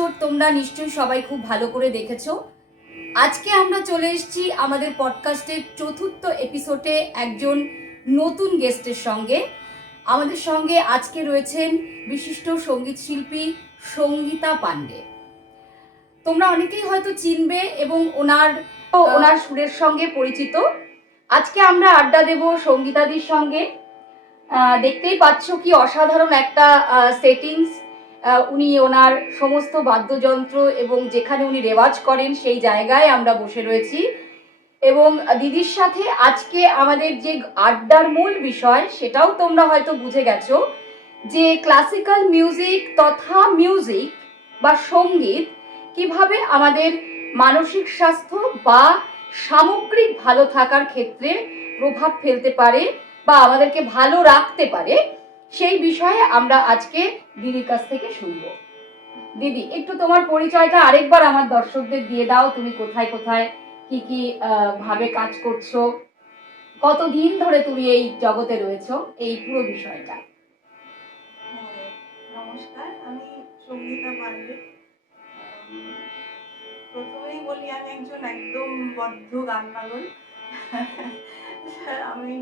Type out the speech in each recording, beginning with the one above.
Episode তোমরা নিশ্চয়ই সবাই খুব ভালো করে দেখেছো। আজকে আমরা চলে এসেছি আমাদের পডকাস্টের চতুর্থ এপিসোডে একজন নতুন গেস্টের সঙ্গে। আমাদের সঙ্গে আজকে রয়েছেন বিশিষ্ট সঙ্গীত শিল্পী সঙ্গীতা পান্ডে। তোমরা অনেকেই হয়তো চিনবে এবং ওনার সুরের সঙ্গে পরিচিত। আজকে আমরা আড্ডা দেব সঙ্গীতাদির সঙ্গে। দেখতেই পাচ্ছ কি অসাধারণ একটা সেটিংস। উনি ওনার সমস্ত বাদ্যযন্ত্র এবং যেখানে উনি রেওয়াজ করেন সেই জায়গায় আমরা বসে রয়েছি। এবং দিদির সাথে আজকে আমাদের যে আড্ডার মূল বিষয় সেটাও তোমরা হয়তো বুঝে গেছো, যে ক্লাসিক্যাল মিউজিক তথা মিউজিক বা সঙ্গীত কিভাবে আমাদের মানসিক স্বাস্থ্য বা সামগ্রিক ভালো থাকার ক্ষেত্রে প্রভাব ফেলতে পারে বা আমাদেরকে ভালো রাখতে পারে, সেই বিষয়ে আমরা আজকে দিদির কাছ থেকে শুনব। দিদি, একটু তোমার পরিচয়টা আরেকবার আমার দর্শকদের দিয়ে দাও। তুমি কোথায় কোথায় কি কি ভাবে কাজ করছো, কতদিন ধরে তুমি এই জগতে রয়েছো, এই পুরো বিষয়টা। নমস্কার, আমি সঙ্গীতা পান্ডে। প্রথমেই বলি আমি একজন একদম বদ্ধ গান পাগল। আমি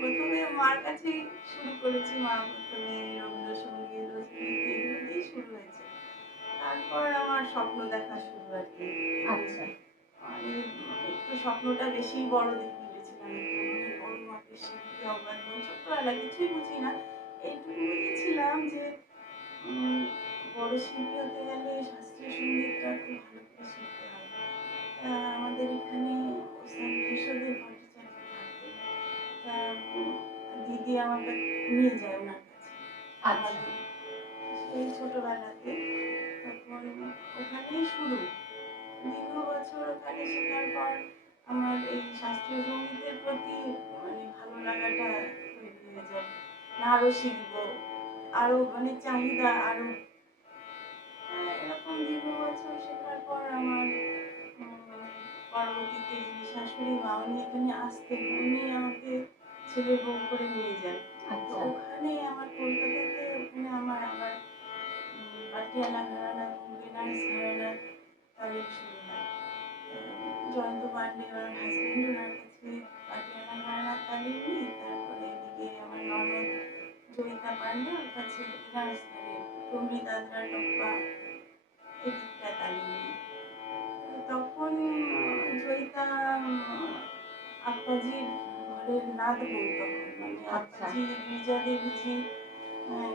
প্রথমে মার কাছেই শুরু করেছি। মা প্রথমে রবীন্দ্রসঙ্গীত এগুলো দিয়েই শুরু হয়েছে। তারপর আমার স্বপ্ন দেখা শুরু আর কি। আচ্ছা, আমি একটু স্বপ্নটা বেশি বড় দেখে ফেলেছিলাম। একটু বড় মাপের শিল্পী হবার, ছোট্টবেলা কিছুই বুঝি না, এইটুকু বুঝেছিলাম যে বড় শিল্পী হতে গেলে শাস্ত্রীয় সঙ্গীতটা খুব ভালো করে শিখতে হয়। আমাদের এখানে কৃষ্ণদেব ভট্টাচার্য থাকতেন। তা দিদি আমাকে নিয়ে যায় ওনার কাছে। আচ্ছা, সেই ছোটবেলাতে তখন ওখানেই শুরু। দীর্ঘ বছর ওখানে শেখার পর আমার এই শাস্ত্রীয় সঙ্গীতের প্রতি ভালো লাগাটা তৈরি হয়ে যায়। আরো শিখবো, আরো চাহিদা আরো। এরকম দীর্ঘ বছর শেখার পর আমার পরবর্তীতে যে শাশুড়ি মা উনি এখানে আসতেন, উনি আমাকে ছেলে বউ করে নিয়ে যান। তো ওখানে আমার কলকাতাতে ওখানে আমার আবার পাটিয়ালা ঘরানা, বেনারস ঘরানা তালিম শুরু হয়। জয়ন্ত পান্ডে আমার হাজবেন্ড, ওনার কাছে পাটিয়ালা ঘরানার তালিম নিই। তারপরে এদিকে আমার ননদ জয়িতা পান্ডে, ওর কাছে বেনারস তালিম, টুমরি দাদরা টপ্পা এদিকটা তালিম নিই। তখন জয়িতা আপ্পাজির ঘরের নাদ বউ। তখন আপ্পাজি গির্জা দেবীজি নাদ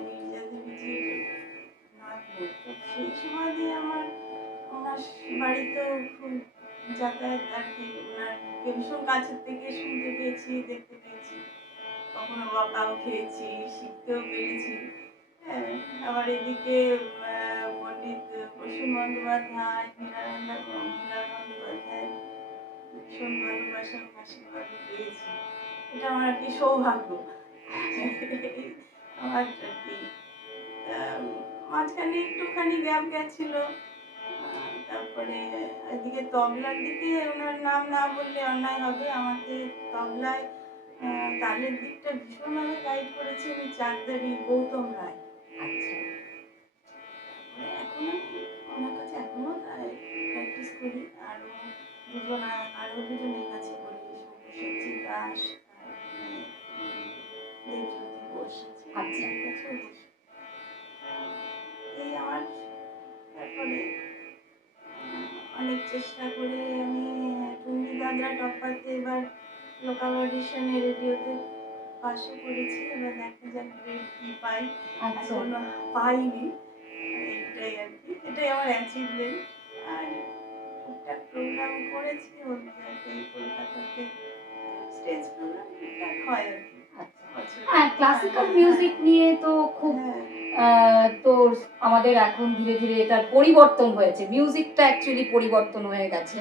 বউ। তো সেই সময় দিয়ে আমার ওনার বাড়িতেও খুব যাতায়াত আর কি। ওনারকে ভীষণ কাছের থেকে শুনতে পেয়েছি, দেখতে পেয়েছি, কখনো বকাও খেয়েছি, শিখতেও পেরেছি। হ্যাঁ, আবার এদিকে পণ্ডিত প্রসূন বন্দ্যোপাধ্যায়, মীরানন্দ বন্দ্যোপাধ্যায় ভীষণ ভালোবাসা এবং আশীর্বাদ পেয়েছি। এটা আমার আর কি সৌভাগ্য। আমার আর কি মাঝখানে একটুখানি গ্যাপ গেছিল। তারপরে এদিকে তবলার দিকে ওনার নাম না বললে অন্যায় হবে। আমাকে তবলায় তালের দিকটা ভীষণভাবে গাইড করেছে উনি চাকদারি গৌতম রায়। আচ্ছা, এখন আমি ওনার কাছে এখনো প্র্যাকটিস করি। আরো দুজনের কাছে করি, সব্যসাচী দাস আর দেবজ্যোতি ঘোষ। আচ্ছা, কাছেও বসি। এই আমার তারপরে অনেক চেষ্টা করে আমি টুমরি দাদরা টপ্পাতে এবার লোকাল অডিশনে রেডিওতে পাশও করেছি। এবার দেখা যাক গ্রেড কি পাই। এখনো পাইনি। এটাই আর কি, এটাই আমার অ্যাচিভমেন্ট। আর টুকটাক প্রোগ্রাম করেছি কলকাতাতে, স্টেজ প্রোগ্রাম টুকটাক হয় আর কি। হ্যাঁ, ক্লাসিক্যাল মিউজিক নিয়ে তো খুব তো আমাদের এখন ধীরে ধীরে এটার পরিবর্তন হয়েছে, মিউজিকটা অ্যাকচুয়ালি পরিবর্তন হয়ে গেছে।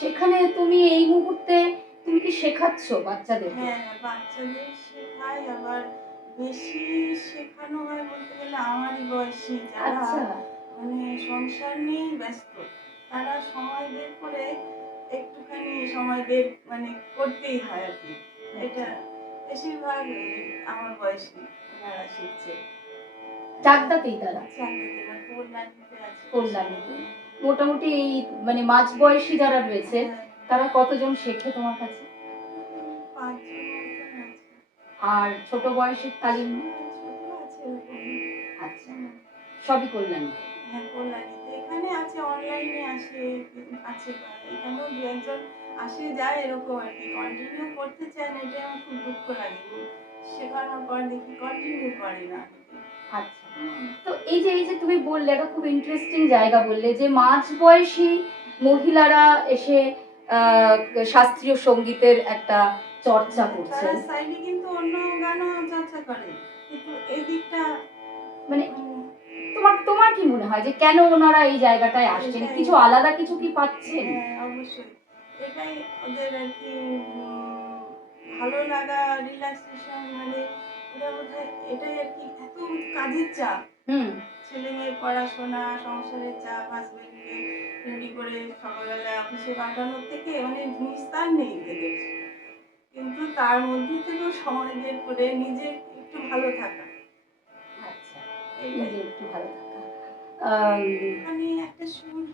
সেখানে তুমি এই মুহূর্তে তুমি কি শেখাচ্ছ বাচ্চাদের? হ্যাঁ, বাচ্চাদের শেখাই। আবার বেশি শেখানো হয় বলতে গেলে আমারই বয়সী যারা সংসার নিয়ে ব্যস্ত, তারা সময় বের করে একটুখানি সময় বের করতেই হয় আর কি। এটা বেশিরভাগ আমার বয়সী ওনারা শিখছে। চাকদাতেই তারা, চাকরিতে না, কল্যাণীতে আছে। কল্যাণীতে। মোটামুটি এই মানে মাঝ বয়সী যারা রয়েছে হ্যাঁ, তারা কতজন শেখে তোমার কাছে? 5 জন মতন আছে। আর ছোট বয়সের তালিম? ছোট আছে এরকম। আচ্ছা, সবই কল্যাণী। হ্যাঁ, কল্যাণীতে। এখানে আছে, অনলাইনে আসে, আছে এখানেও দু একজন আসে যায় এরকম আর কি। কন্টিনিউ করতে চায় না, এটা আমার খুব দুঃখ লাগে। শেখানোর পর দেখি কন্টিনিউ করে না অনেকে। আচ্ছা, তো এই যে তুমি বললে, এটা খুব ইন্টারেস্টিং জায়গা বললে যে মাঝ বয়সী মহিলারা এসে আহ, শাস্ত্রীয় সঙ্গীতের একটা চর্চা করছে। তারা সাইডে কিন্তু অন্য গানও চর্চা করে, কিন্তু এই দিকটা মানে তোমার তোমার কি মনে হয় যে কেন ওনারা এই জায়গাটায় আসছেন? এটাই। কিছু আলাদা কিছু কি পাচ্ছেন? হ্যাঁ, অবশ্যই। এটাই ওদের আর কি ভালো লাগা, রিল্যাক্সেশন, মানে ওরা বোধহয় এটাই আর কি। এত কাজের চাপ, হুম, ছেলে মেয়ের পড়াশোনা, সংসারের চাপ, হাজবেন্ডকে রেডি করে সকালবেলা অফিসে পাঠানোর থেকে মানে নিস্তার নেই এদের। কিন্তু তার মধ্যে থেকেও সময় বের করে নিজে একটু ভালো থাকা, আচ্ছা, এইটাই। নিজে একটু ভালো থাকা। মানে একটা সুর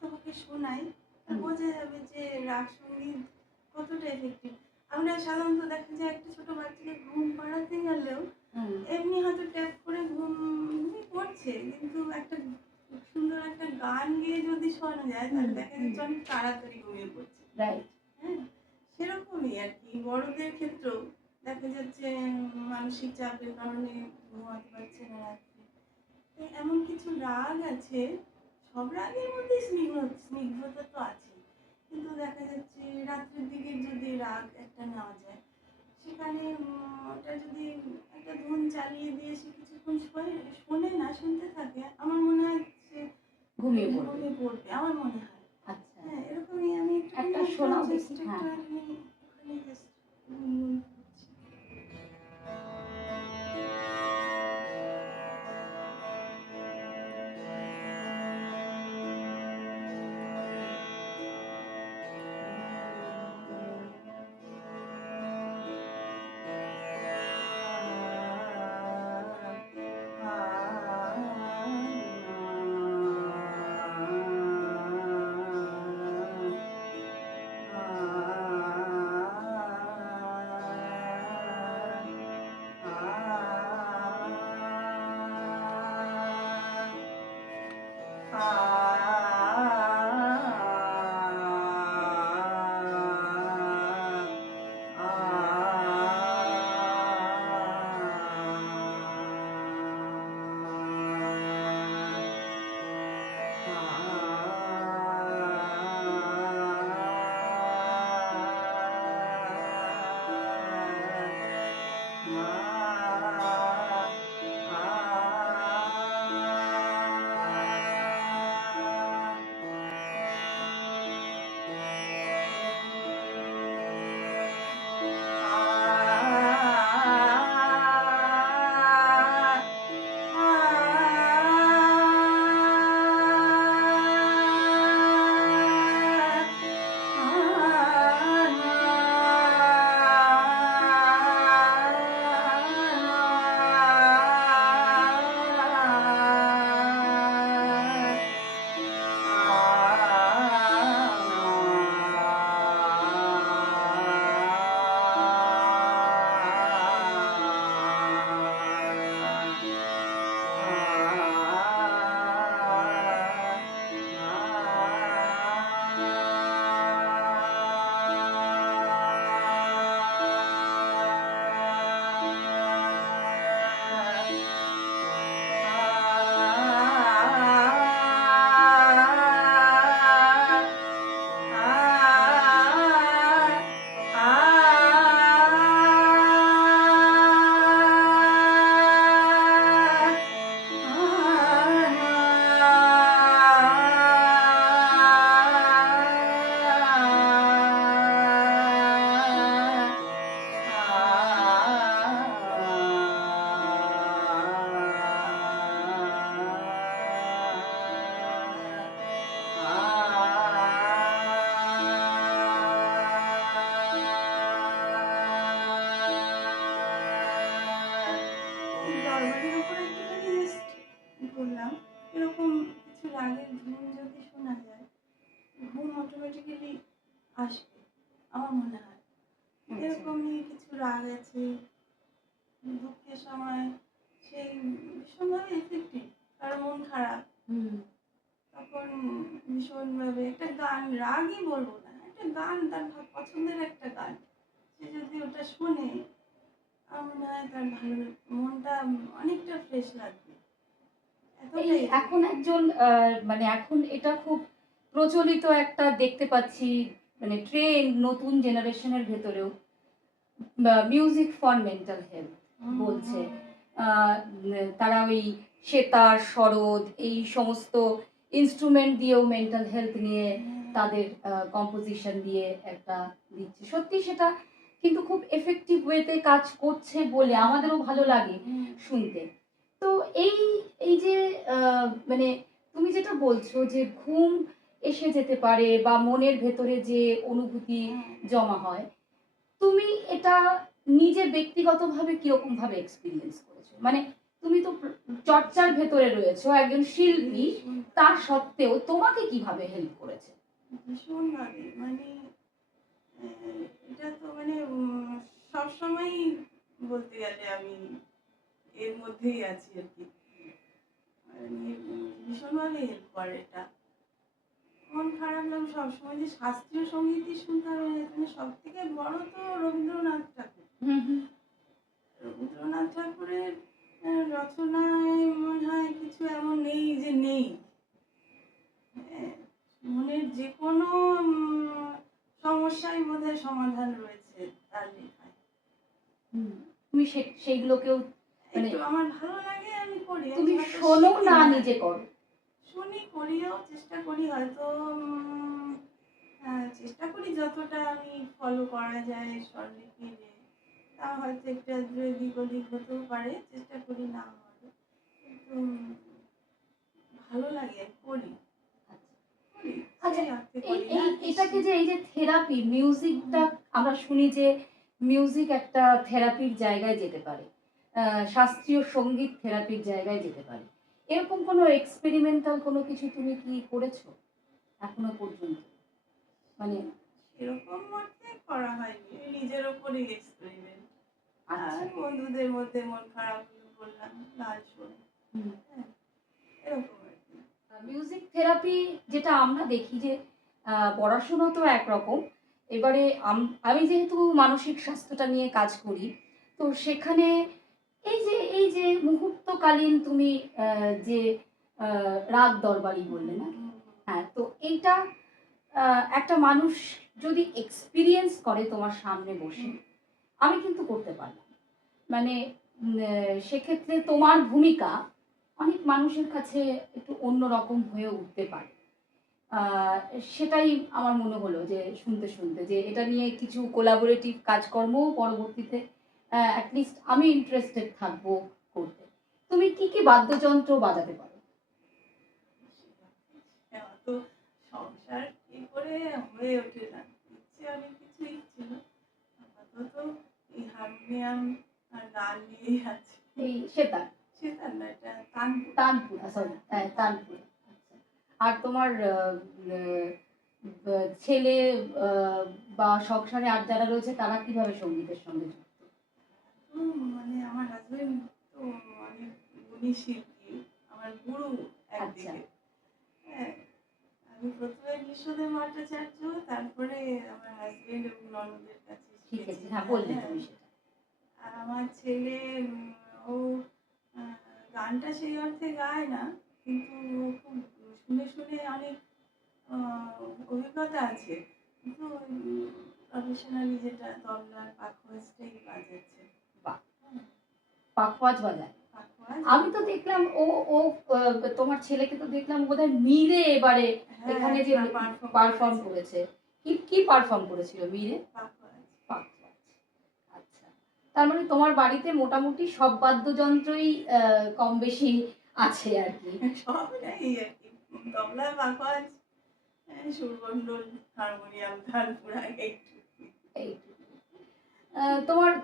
তোমাকে শোনাই, হুম। বোঝা যাবে যে রাগ সঙ্গীত কতটা এফেক্টিভ। আমরা সাধারণত দেখা যায় একটা ছোট বাচ্চাকে ঘুম পাড়াতে গেলেও এমনি হয়তো ট্যাপ করে ঘুম পড়ছে, কিন্তু একটা সুন্দর একটা গান গেয়ে যদি শোনা যায় তাহলে দেখা যাচ্ছে অনেক তাড়াতাড়ি ঘুমিয়ে পড়ছে। রাইট। হ্যাঁ, সেরকমই আর কি বড়দের ক্ষেত্রেও দেখা যাচ্ছে মানসিক চাপের কারণে ঘুমাতে পারছে না রাত্রে। এমন কিছু রাগ আছে, সব রাগের মধ্যে স্নিগ্ধতা তো আছে, কিন্তু দেখা যাচ্ছে রাত্রের দিকে যদি রাগ একটা নেওয়া যায়, সেখানে ওটা যদি একটা ধুন চালিয়ে দিয়ে সে কিছুক্ষণ শোনে না, শুনতে থাকে, আমার মনে হয় সে ঘুমিয়ে পড়বে। ঘুমিয়ে পড়বে, আমার মনে হয়। আচ্ছা, হ্যাঁ, এরকমই আমি একটা শোনাও দেখি। হ্যাঁ, ওখানে জাস্ট করছি। অটোমেটিক্যালি আসবে আমার মনে হয়। আচ্ছা। এরকমই কিছু রাগ আছে, দুঃখের সময় সেই ভীষণভাবে এফেক্টিভ, কারো মন খারাপ তখন ভীষণভাবে একটা গান, রাগই বলবো না, একটা গান তার পছন্দের একটা গান, সে যদি ওটা শোনে আমার মনে হয় তার ভালো, মনটা অনেকটা ফ্রেশ লাগবে, এই এতটাই। এখন একজন মানে এখন এটা খুব প্রচলিত একটা দেখতে পাচ্ছি, মানে ট্রেন্ড নতুন জেনারেশনের ভেতরেও মিউজিক ফর মেন্টাল হেলথ বলছে। তারা ওই সেতার, সরোদ এই সমস্ত ইনস্ট্রুমেন্ট দিয়েও মেন্টাল হেলথ নিয়ে তাদের কম্পোজিশন দিয়ে একটা দিচ্ছে। সত্যি সেটা কিন্তু খুব এফেক্টিভ ওয়েতে কাজ করছে বলে আমাদেরও ভালো লাগে শুনতে। তো এই এই যে মানে তুমি যেটা বলছো যে ঘুম এসে যেতে পারে বা মনের ভেতরে যে অনুভূতি জমা হয়, তুমি এটা নিজে ব্যক্তিগতভাবে কিরকম ভাবে এক্সপিরিয়েন্স করেছো? মানে তুমি তো চর্চার ভেতরে রয়েছো, একজন শিল্পী, তার সত্ত্বেও তোমাকে কিভাবে হেল্প করেছে? ভীষণভাবে, মানে এটা তো মানে সবসময়ই বলতে গেলে আমি এর মধ্যেই আছি আর কি, মানে ভীষণভাবে হেল্প করে এটা। মন খারাপ লাগলে সবসময় যে শাস্ত্রীয় সঙ্গীতই শুনতে হবে এখানে, সব থেকে বড় তো রবীন্দ্রনাথ ঠাকুর। রবীন্দ্রনাথ ঠাকুরের রচনায় মনে হয় কিছু এমন নেই যে নেই। হ্যাঁ, মনের যে কোনো সমস্যাই বোধহয় সমাধান রয়েছে তার লেখায়। তুমি সেইগুলোকেও মানে একটু আমার ভালো লাগে, আমি করি। তুমি আমি হয়তো শোনো শিখি না না, নিজে করো? শুনি, করিও, চেষ্টা করি হয়তো, চেষ্টা করি যতটা আমি ফলো করা যায় স্বরলিপি, তা হয়তো একটু আধটু এদিক ওদিক হতেও পারে, চেষ্টা করি না হওয়ার, কিন্তু ভালো লাগে, করি করি আচ্ছা, সেই অর্থে এই করি না এই এটাকে যে এই যে থেরাপি মিউজিকটা, আমরা শুনি যে মিউজিক একটা থেরাপির জায়গায় যেতে পারে, শাস্ত্রীয় সঙ্গীত থেরাপির জায়গায় যেতে পারে। এরকম কোনো এক্সপেরিমেন্টাল কোনো কিছু তুমি কি করেছো এখনো পর্যন্ত? মানে সেরকম অর্থে করা হয়নি, ওই নিজের ওপরই এক্সপেরিমেন্ট। আচ্ছা। আর বন্ধুদের মধ্যে মন খারাপ হলে বললাম গান শোনো, হ্যাঁ, এরকম আর কি। মিউজিক থেরাপি যেটা আমরা দেখি যে পড়াশুনো তো একরকম, এবারে আমি যেহেতু মানসিক স্বাস্থ্যটা নিয়ে কাজ করি, তো সেখানে এই যে মুহূর্তকালীন তুমি যে রাগ দরবারি বললে না, হ্যাঁ, তো এইটা একটা মানুষ যদি এক্সপিরিয়েন্স করে তোমার সামনে বসে, আমি কিন্তু করতে পারলাম, মানে সেক্ষেত্রে তোমার ভূমিকা অনেক মানুষের কাছে একটু অন্যরকম হয়ে উঠতে পারে। আহ, সেটাই আমার মনে হলো যে শুনতে শুনতে যে এটা নিয়ে কিছু কোলাবোরেটিভ কাজকর্ম পরবর্তীতে অ্যাটলিস্ট আমি ইন্টারেস্টেড থাকবো করতে। তুমি কি কি বাদ্যযন্ত্র বাজাতে পারো? অত সংসার কি করে হয়ে ওঠে না, ইচ্ছে অনেক কিছুই ছিল, আপাতত এই হারমোনিয়াম আর গান নিয়েই আছে। এই সেতার, সেটা না, এটা তানপুরা। তানপুরা, সরি, হ্যাঁ তানপুরা। আচ্ছা। আর তোমার ছেলে আহ, বা সংসারে আর যারা রয়েছে তারা কিভাবে সঙ্গীতের সঙ্গে যুক্ত? মানে আমার হাজবেন্ড তো অনেক গুণী শিল্পী, আমার গুরু আচ্ছা। একদিকে। হ্যাঁ, আমি প্রথমে বিশ্বদেব ভট্টাচার্য, তারপরে আমার হাজবেন্ড এবং ননদের কাছে শিখেছি, শিখেছি। হ্যাঁ বললে হ্যাঁ, তুমি সেটা। আর আমার ছেলে ও গানটা সেই অর্থে গায় না, কিন্তু ও খুব শুনে শুনে অনেক অভিজ্ঞতা আছে, কিন্তু প্রফেশনালি যেটা তবলার পাখোয়াজটাই বাজাচ্ছে। বাহ, হ্যাঁ, পাখওয়াজ বাজায়। পাখোয়াজ। আমি তো দেখলাম ও ও তোমার ছেলেকে তো দেখলাম বোধহয় মিরে এবারে হ্যাঁ, এখানে যে পারফর্ম করেছে। কি কি পারফর্ম করেছিল মিরে? পাখোয়াজ। পাখওয়াজ। আচ্ছা, তার মানে তোমার বাড়িতে মোটামুটি সব বাদ্যযন্ত্রই কম বেশি আছে আর কি। সবটাই আর কি, তবলা, পাখোয়াজ, সুরকন্ডল, হারমোনিয়াম, তানপুরা, একটু। এইটুকু।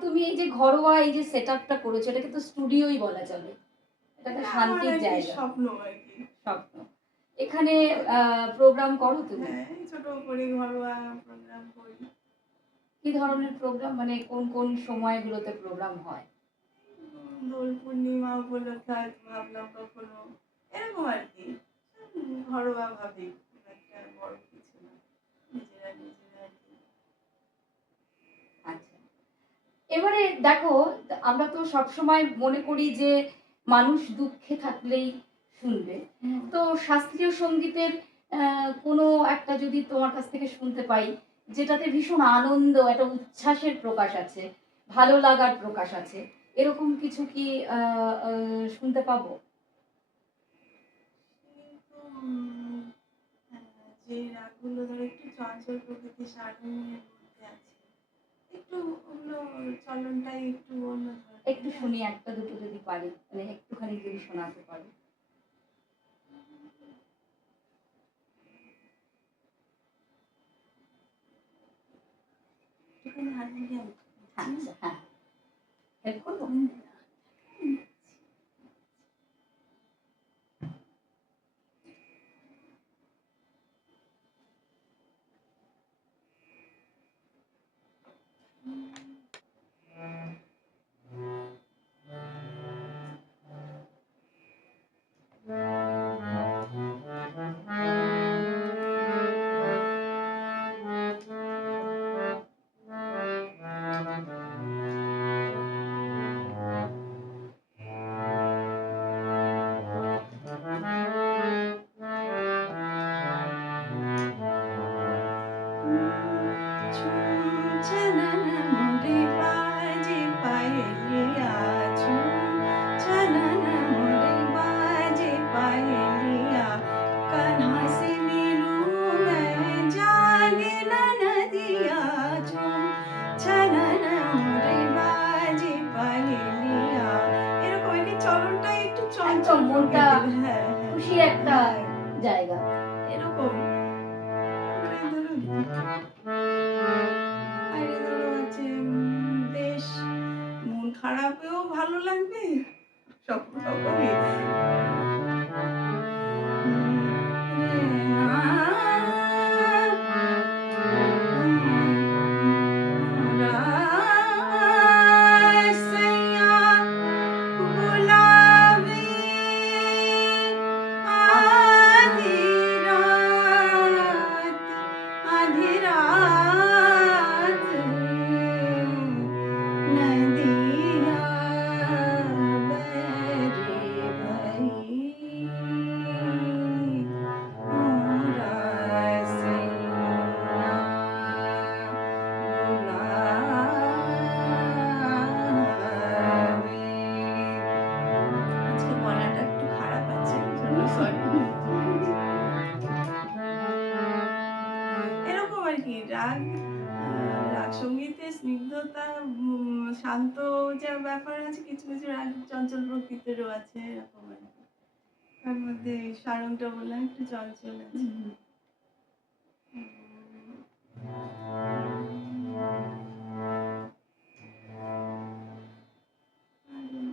তুমি এই যে ঘরোয়া এই যে সেটআপটা করেছো, এটাকে তো স্টুডিওই বলা চলে, এটা তো এটা আমার শান্তির আর কি জায়গা, স্বপ্ন আর কি। স্বপ্ন। এখানে প্রোগ্রাম করো তুমি? হ্যাঁ, ছোট করে ঘরোয়া প্রোগ্রাম করি। কি ধরনের প্রোগ্রাম, মানে কোন কোন সময়গুলোতে প্রোগ্রাম হয়? দোল পূর্ণিমা উপলক্ষে হয়তো ভাবলাম কখনো, এরকম আর কি। ঘরোয়া ভাবে, খুব একটা বড় কিছু না, নিজেরা নিজেরা আর কি। আচ্ছা, এবারে দেখো, আমরা তো সবসময় মনে করি যে মানুষ দুঃখে থাকলেই শুনবে। তো শাস্ত্রীয় সঙ্গীতের কোনো একটা যদি তোমার কাছ থেকে শুনতে পাই, যেটাতে ভীষণ আনন্দ, একটা উচ্ছ্বাসের প্রকাশ আছে, ভালো লাগার প্রকাশ আছে, এরকম কিছু কি শুনতে পাবো? কিন্তু যে রাগগুলো ধরো একটু চঞ্চল প্রকৃতির সারণ্যের মধ্যে আছে, একটু ওগুলো চলনটাই একটু অন্য ধরনের। একটু শুনি, একটা দুটো যদি পারি, মানে একটুখানি যদি শোনাতে পারি। একটুখানি হারমোনিয়াম। আচ্ছা, হ্যাঁ, হেল্প করবো। একদম মনটা খুশির একটা জায়গা। এরকম বাইরে ধরো আছে দেশ, মন খারাপেও ভালো লাগবে, সব রকমই। আজকে গলাটা একটু খারাপ আছে, সরি। এরকম আর কি রাগ, রাগ সঙ্গীতে স্নিগ্ধতা, শান্ত যে ব্যাপার আছে, কিছু কিছু রাগ চঞ্চল প্রকৃতিরও আছে, এরকম আর কি। তার মধ্যে সারংটা বললাম একটু চঞ্চল আছে।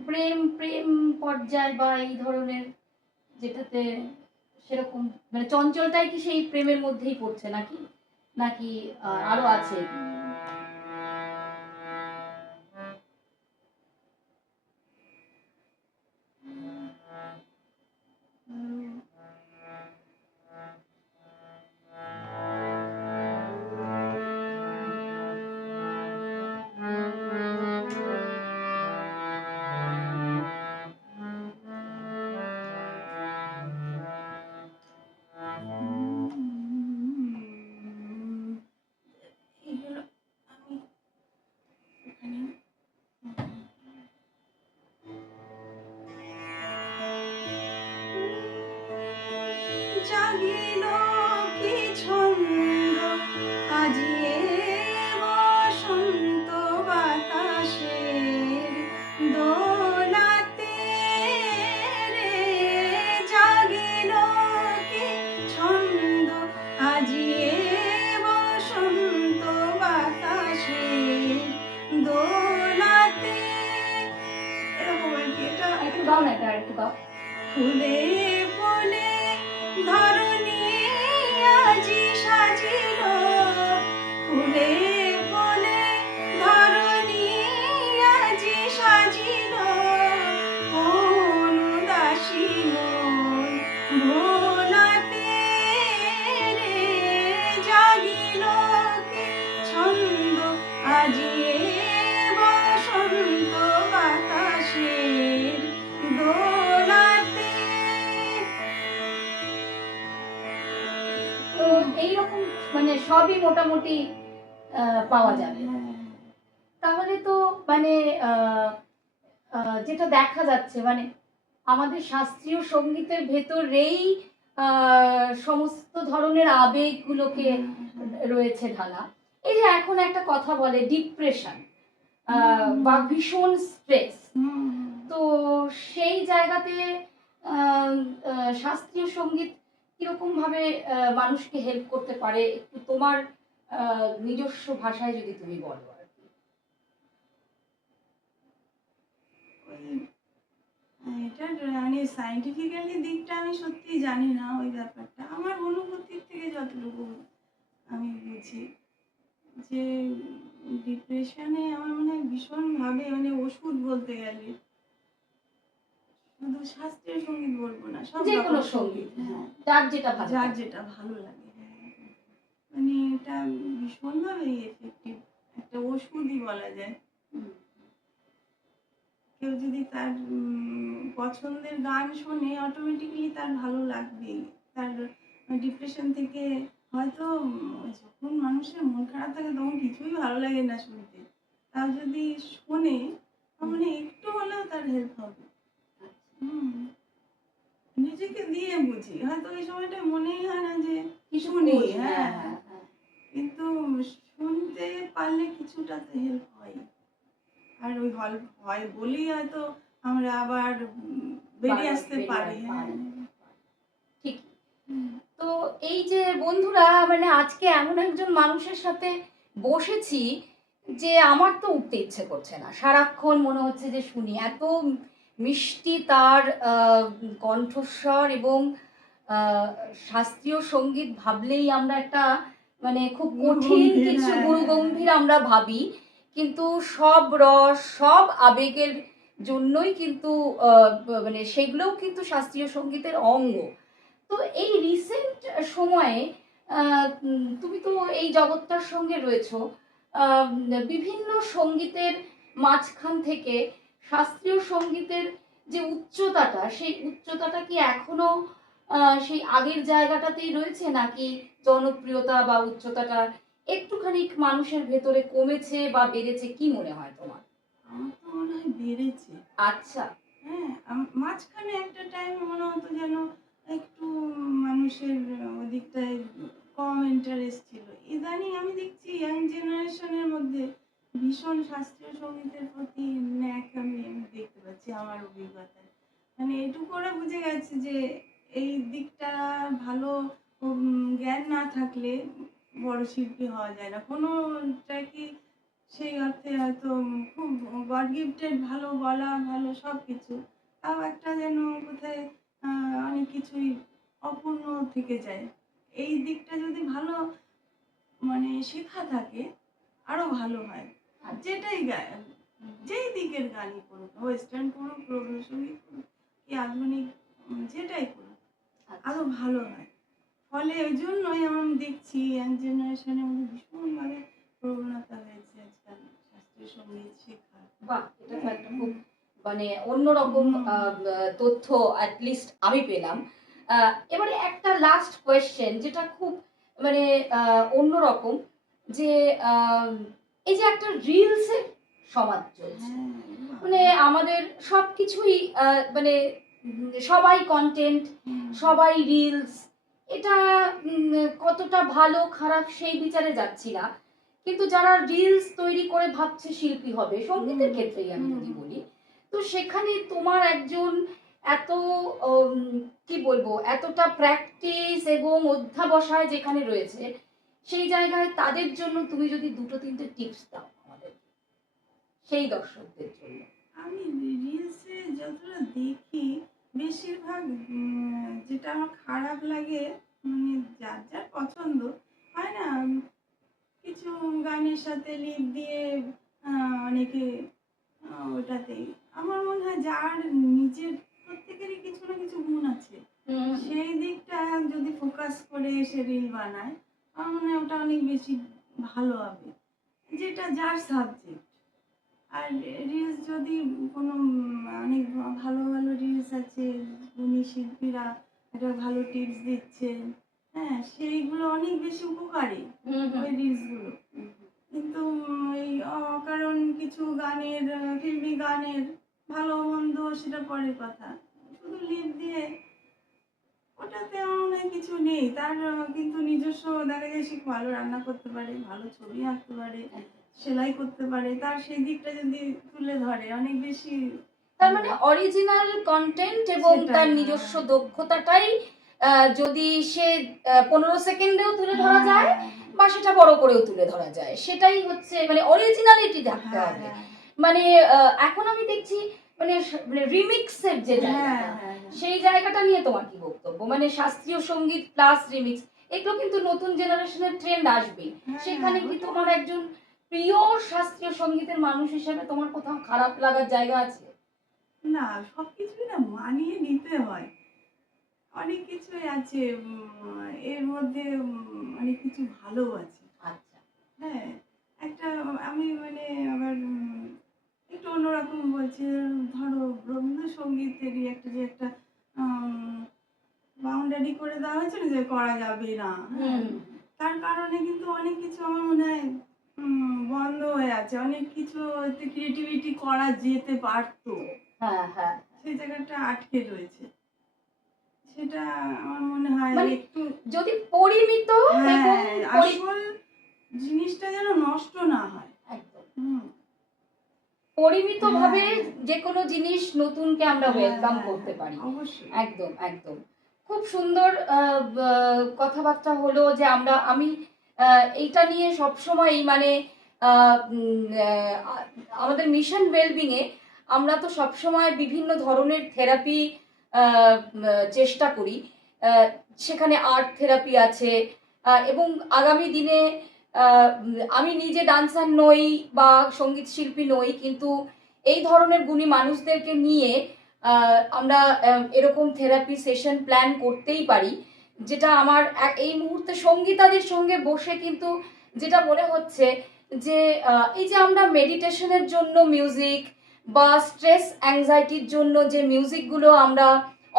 প্রেম প্রেম পর্যায় বা এই ধরনের, যেটাতে সেরকম, মানে চঞ্চলটাই কি সেই প্রেমের মধ্যেই পড়ছে নাকি, নাকি আরো আছে? এগুলো আমি এখানে জাগিল কি ছন্দ আজিয়ে বসন্ত বাতাসের দোলাতে রে, জাগিল কি ছন্দ আজিয়ে বসন্ত বাতাসের দোলাতে, এরকম আর কি। এটা একটু গাও না, এটা একটু গাও। ফুলে ফুলে ধর এইরকম মানে সবই মোটামুটি পাওয়া যাবে। তাহলে তো মানে যেটা দেখা যাচ্ছে মানে আমাদের শাস্ত্রীয় সঙ্গীতের ভেতরেই সমস্ত ধরনের আবেগগুলোকে রয়েছে ঢালা। এই যে এখন একটা কথা বলে ডিপ্রেশন বা ভীষণ স্ট্রেস, তো সেই জায়গাতে শাস্ত্রীয় সঙ্গীত কিরকম ভাবে মানুষকে হেল্প করতে পারে, একটু তোমার নিজস্ব ভাষায় যদি তুমি বলো আর কি। এটার মানে সাইন্টিফিক্যালি দিকটা আমি সত্যি জানি না ওই ব্যাপারটা, আমার অনুভূতির থেকে যতটুকু আমি বুঝি যে ডিপ্রেশনে আমার মনে হয় ভীষণভাবে মানে ওষুধ বলতে গেলে শুধু শাস্ত্রীয় সঙ্গীত বলবো না, সব যে কোনো রকম সঙ্গীত, হ্যাঁ যার যেটা ভালো যার লাগে। যেটা ভালো লাগে, মানে এটা ভীষণভাবে এফেক্টিভ একটা ওষুধই বলা যায়। কেউ যদি তার পছন্দের গান শোনে অটোমেটিক্যালি তার ভালো লাগবেই, তার ডিপ্রেশন থেকে হয়তো যখন মানুষের মন খারাপ থাকে তখন কিছুই ভালো লাগে না শুনতে, তাও যদি শোনে মানে একটু হলেও তার হেল্প হবে। নিজেকে দিয়ে বুঝি, হয়তো ওই সময়টা মনেই হয় না যে শুনি, হ্যাঁ কিন্তু শুনতে পারলে কিছুটা তো হেল্প হয়। আর ওই হয় বলেই হয়তো আমরা আবার বেরিয়ে আসতে পারি। ঠিক। তো এই যে বন্ধুরা মানে আজকে এমন একজন মানুষের সাথে বসেছি যে আমার তো উঠতে ইচ্ছে করছে না, সারাক্ষণ মনে হচ্ছে যে শুনি, এত মিষ্টি তার কণ্ঠস্বর এবং শাস্ত্রীয় সঙ্গীত ভাবলেই আমরা একটা মানে খুব কঠিন কিছু গুরুগম্ভীর আমরা ভাবি, কিন্তু সব রস সব আবেগের জন্যই কিন্তু মানে সেগুলোও কিন্তু শাস্ত্রীয় সঙ্গীতের অঙ্গ। তো এই রিসেন্ট সময়ে তুমি তো এই জগৎটার সঙ্গে রয়েছো, বিভিন্ন সঙ্গীতের মাঝখান থেকে শাস্ত্রীয় সঙ্গীতের যে উচ্চতাটা, সেই উচ্চতাটা কি এখনো সেই আগের জায়গাটাতেই রয়েছে, নাকি জনপ্রিয়তা বা উচ্চতাটা একটুখানি মানুষের ভেতরে কমেছে বা বেড়েছে, কি মনে হয় তোমার? আমার তো মনে হয় বেড়েছে। আচ্ছা। হ্যাঁ, মাঝখানে একটা টাইম মনে হতো যেন একটু মানুষের ওদিকটায় কম ইন্টারেস্ট ছিল। ইদানিং আমি দেখছি ইয়াং জেনারেশনের মধ্যে ভীষণ শাস্ত্রীয় সঙ্গীতের প্রতি ন্যাক আমি দেখতে পাচ্ছি আমার অভিজ্ঞতায়। মানে এটুকু ওরা বুঝে গেছে যে এই দিকটা ভালো জ্ঞান না থাকলে বড় শিল্পী হওয়া যায় না। কোনোটা কি সেই অর্থে হয়তো খুব গড গিফটেড ভালো গলা, ভালো সব কিছু, তাও একটা যেন কোথায় অনেক কিছুই অপূর্ণ থেকে যায়। এই দিকটা যদি ভালো মানে শেখা থাকে আরো ভালো হয়। যেটাই যেই দিকের গানই করুক, ওয়েস্টার্ন করুক, রবীন্দ্রসঙ্গীত করুক কি আধুনিক, যেটাই করুক আরো ভালো হয়। ফলে ওই জন্যই আমি দেখছি ইয়াং জেনারেশনের মধ্যে ভীষণভাবে প্রবণতা হয়েছে আজকাল শাস্ত্রীয় সঙ্গীত শেখা। বাহ, এটা তো একটা খুব মানে অন্যরকম তথ্য অ্যাটলিস্ট আমি পেলাম। এবারে একটা লাস্ট কোয়েশ্চেন যেটা খুব মানে অন্যরকম, যে এই যে একটা রিলসের সমাজ চলছে, মানে আমাদের সব কিছুই মানে সবাই কন্টেন্ট, সবাই রিলস, এটা কতটা ভালো খারাপ সেই বিচারে যাচ্ছি না, কিন্তু যারা রিলস তৈরি করে ভাবছে শিল্পী হবে, সঙ্গীতের ক্ষেত্রেই আমি যদি বলি, তো সেখানে তোমার একজন এত কি বলবো এতটা প্র্যাকটিস এবং অধ্যাবসায় যেখানে রয়েছে, সেই জায়গায় তাদের জন্য তুমি যদি দুটো তিনটে টিপস দাও আমাদের সেই দর্শকদের জন্য। আমি রিলসে যতটা দেখি বেশিরভাগ যেটা আমার খারাপ লাগে, মানে যার যার পছন্দ হয় না, কিছু গানের সাথে লিপ দিয়ে অনেকে ওটাতেই, আমার মনে হয় যার নিজের প্রত্যেকেরই কিছু না কিছু গুণ আছে, সেই দিকটা যদি ফোকাস করে সে রিল বানায় আমার মনে হয় ওটা অনেক বেশি ভালো হবে, যেটা যার সাবজেক্ট। আর রিলস যদি কোনো অনেক ভালো ভালো রিলস আছে, উনি শিল্পীরা একটা ভালো টিপস দিচ্ছেন, হ্যাঁ, সেইগুলো অনেক বেশি উপকারী ওই রিলস গুলো। কিন্তু এই অকারণ কিছু গানের ফিল্মি গানের ভালো মন্দ সেটা পরের কথা, শুধু লিপ দিয়ে ওটাতে আমার মনে হয় কিছু নেই। তার কিন্তু নিজস্ব দেখা যায় সে ভালো রান্না করতে পারে, ভালো ছবি আঁকতে পারে, সেলাই করতে পারে, তার সেই দিকটা যদি তুলে ধরে অনেক বেশি। তার মানে অরিজিনাল কন্টেন্ট এবং সেটাই, তার হ্যাঁ। নিজস্ব দক্ষতাটাই যদি সে 15 সেকেন্ডেও তুলে ধরা যায় বা সেটা বড় করেও তুলে ধরা যায়, সেটাই হচ্ছে মানে অরিজিনালিটি থাকতে হ্যাঁ, হবে। হ্যাঁ, মানে এখন আমি দেখছি মানে মানে রিমিক্সের যে হ্যাঁ, জায়গাটা, হ্যাঁ, সেই জায়গাটা নিয়ে তোমার কি বক্তব্য? মানে শাস্ত্রীয় সঙ্গীত প্লাস রিমিক্স, এগুলো কিন্তু নতুন জেনারেশনের ট্রেন্ড আসবেই। হ্যাঁ, সেখানে কি ওটা তোমার একজন প্রিয় শাস্ত্রীয় সঙ্গীতের মানুষ হিসেবে তোমার কোথাও খারাপ লাগার জায়গা আছে? না, সবকিছুই না মানিয়ে নিতে হয়। অনেক কিছুই আছে, এর মধ্যে অনেক কিছু ভালো আছে। আচ্ছা। হ্যাঁ, একটা আমি মানে আবার একটু অন্যরকম বলছি। ধরো রবীন্দ্রসঙ্গীতেরই একটা বাউন্ডারি করে দেওয়া হয়েছে না যে করা যাবে না। হ্যাঁ, তার কারণে কিন্তু অনেক কিছু আমার মনে হয় বন্ধ হয়ে আছে। অনেক কিছু ক্রিয়েটিভিটি করা যেতে পারতো। হ্যাঁ, হ্যাঁ। সেই জায়গাটা আটকে রয়েছে। সেটা আমার মনে হয় মানে একটু, যদি পরিমিত এবং হ্যাঁ, আসল জিনিসটা যেন নষ্ট না হয়। একদম হ্যাঁ, পরিমিতভাবে যে কোনো জিনিস নতুনকে আমরা হ্যাঁ, ওয়েলকাম হ্যাঁ, করতে পারি। অবশ্যই। একদম, একদম। খুব সুন্দর কথাবার্তা হলো যে আমি এইটা নিয়ে সবসময়ই মানে আ উম আ আমাদের মিশন ওয়েলবিং এ আমরা তো সবসময় বিভিন্ন ধরনের থেরাপি আ চেষ্টা করি। আ সেখানে আর্ট থেরাপি আছে এবং আগামী দিনে আমি নিজে ডান্সার নই বা সঙ্গীত শিল্পী নই, কিন্তু এই ধরনের গুণী মানুষদেরকে নিয়ে আমরা এরকম থেরাপি সেশন প্ল্যান করতেই পারি, যেটা আমার এই মুহূর্তে সঙ্গীতাদির সঙ্গে বসে কিন্তু যেটা মনে হচ্ছে যে এই যে আমরা মেডিটেশনের জন্য মিউজিক বা স্ট্রেস অ্যাংজাইটির জন্য যে মিউজিকগুলো আমরা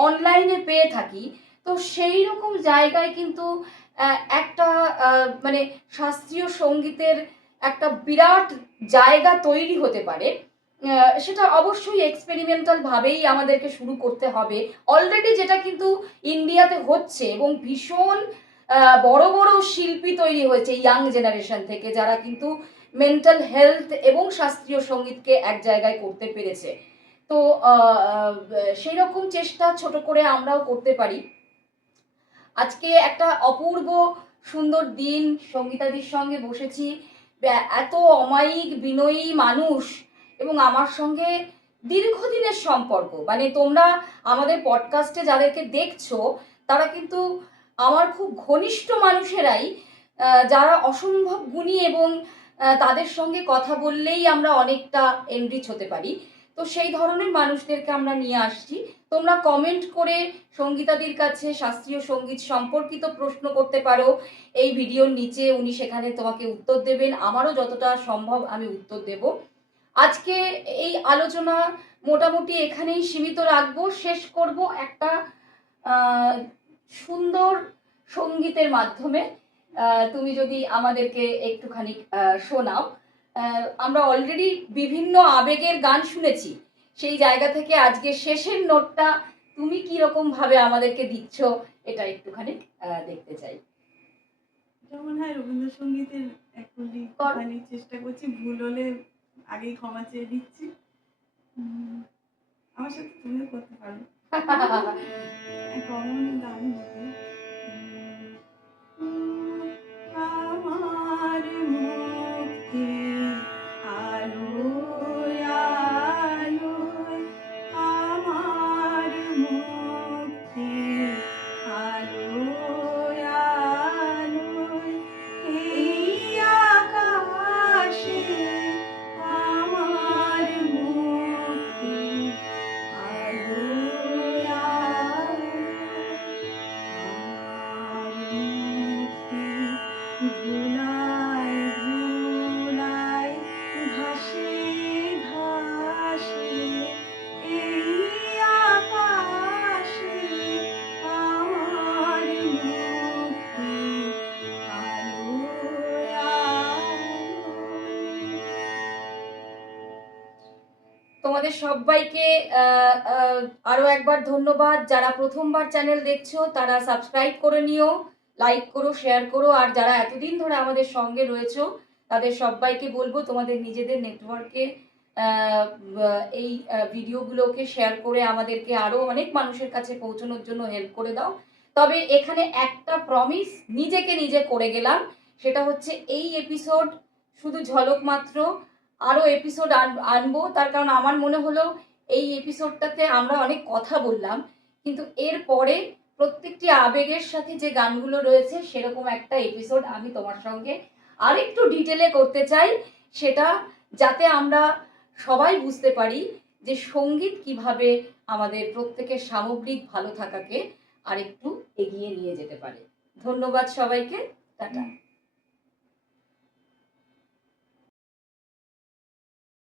অনলাইনে পেয়ে থাকি, তো সেই রকম জায়গায় কিন্তু একটা মানে শাস্ত্রীয় সঙ্গীতের একটা বিরাট জায়গা তৈরি হতে পারে। সেটা অবশ্যই এক্সপেরিমেন্টাল ভাবেই আমাদেরকে শুরু করতে হবে। অলরেডি যেটা কিন্তু ইন্ডিয়াতে হচ্ছে এবং ভীষণ বড় বড় শিল্পী তৈরি হয়েছে ইয়াং জেনারেশন থেকে, যারা কিন্তু মেন্টাল হেলথ এবং শাস্ত্রীয় সঙ্গীতকে এক জায়গায় করতে পেরেছে। তো সেই রকম চেষ্টা ছোট করে আমরাও করতে পারি। আজকে একটা অপূর্ব সুন্দর দিন, সঙ্গীতাদির সঙ্গে বসেছি। এত অমায়িক বিনয়ী মানুষ এবং আমার সঙ্গে দীর্ঘদিনের সম্পর্ক। মানে তোমরা আমাদের পডকাস্টে যাদেরকে দেখছো তারা কিন্তু আমার খুব ঘনিষ্ঠ মানুষেরাই, যারা অসম্ভব গুণী এবং তাদের সঙ্গে কথা বললেই আমরা অনেকটা এনরিচ হতে পারি। তো সেই ধরনের মানুষদেরকে আমরা নিয়ে আসছি। তোমরা কমেন্ট করে সঙ্গীতাদির কাছে শাস্ত্রীয় সঙ্গীত সম্পর্কিত প্রশ্ন করতে পারো এই ভিডিওর নিচে, উনি সেখানে তোমাকে উত্তর দেবেন। আমারও যতটা সম্ভব আমি উত্তর দেব। আজকে এই আলোচনা মোটামুটি এখানেই সীমিত রাখবো। শেষ করব একটা সুন্দর সঙ্গীতের মাধ্যমে। তুমি যদি আমাদেরকে একটুখানি শোনাও। আমরা অলরেডি বিভিন্ন আবেগের গান শুনেছি, সেই জায়গা থেকে আজকে শেষের নোটটা তুমি কি রকম ভাবে আমাদেরকে দিচ্ছ এটা একটুখানি দেখতে চাই। এটা মনে হয় রবীন্দ্রসঙ্গীতের একটুখানি চেষ্টা করছি, ভুল হলে আগেই ক্ষমা চেয়ে দিচ্ছি। আমার সাথে তুমিও করতে পারো। একটা অমন গান হবে। আমার মুক্তির আলোয় আলোয়, আমার মুক্তির আলোয় আলোয়, এই আকাশে আমার মুক্তির আলোয় আলোয়, তোমাদের সবাইকে আরো একবার ধন্যবাদ। যারা প্রথমবার চ্যানেল দেখছো তারা সাবস্ক্রাইব করে নিও, লাইক করো, শেয়ার করো। আর যারা এতদিন ধরে আমাদের সঙ্গে রয়েছো তাদের সবাইকে বলবো তোমাদের নিজেদের নেটওয়ার্কে এই ভিডিওগুলোকে শেয়ার করে আমাদেরকে আরো অনেক মানুষের কাছে পৌঁছানোর জন্য হেল্প করে দাও। তবে এখানে একটা প্রমিস নিজেকে নিজে করে গেলাম, সেটা হচ্ছে এই এপিসোড শুধু ঝলক মাত্র, আরো এপিসোড আনবো। তার কারণ আমার মনে হলো এই এপিসোডটাতে আমরা অনেক কথা বললাম, কিন্তু এর পরে প্রত্যেকটি আবেগের সাথে যে গানগুলো রয়েছে সেরকম একটা এপিসোড আমি তোমার সঙ্গে আরেকটু ডিটেলে করতে চাই, সেটা যাতে আমরা সবাই বুঝতে পারি যে সঙ্গীত কিভাবে আমাদের প্রত্যেকের সামগ্রিক ভালো থাকাকে আরেকটু এগিয়ে নিয়ে যেতে পারে। ধন্যবাদ সবাইকে, টাটা।